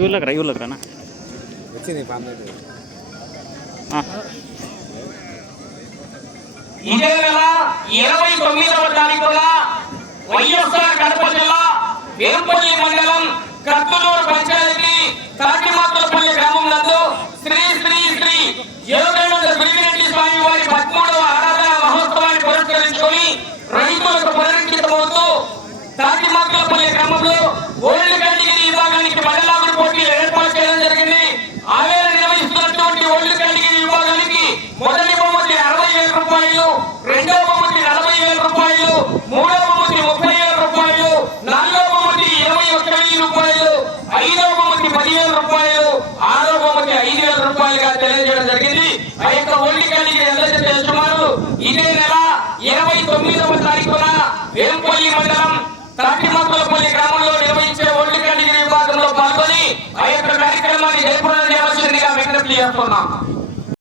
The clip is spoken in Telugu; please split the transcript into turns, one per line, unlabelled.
ఊళ్ళోకి రా ఊళ్ళోకి రానా?
వచ్చింది ఫామ్
ఆ.
ఇదే నెల ఇరవై తొమ్మిదవ తారీఖున వైఎస్ఆర్ కడప జిల్లా వేంపల్లి మండలం కత్తులూరు పంచాయతీ తాటిమాతులపల్లి గ్రామం నందు శ్రీ శ్రీ శ్రీ యోగానంద స్వామి వారి పదమూడవ ఆరాధన మహోత్సవాన్ని పురస్కరించుకొని రెండవ బహుమతి నలభై వేల రూపాయలు మూడవ బహుమతి ముప్పై వేల రూపాయలు నాలుగవ బహుమతి ఇరవై ఒక్క వెయ్యి రూపాయలు ఐదవ బహుమతి పదివేల రూపాయలు ఆరవ బహుమతి ఐదు వేల రూపాయలుగా తెలియజేయడం జరిగింది. ఆ యొక్క ఓల్డ్ కండిగిరి అందరికీ తెలుసుకున్నారు ఇదే నెల ఇరవై తొమ్మిదవ తారీఖున వేంపల్లి మండలం తాటిమక్కలపల్లి గ్రామంలో నిర్వహించే ఓల్డ్ కండిగిరి విభాగంలో పాల్గొని ఆ యొక్క కార్యక్రమాన్ని జరుపుకోవాల్సిందిగా విజ్ఞప్తి చేస్తున్నాం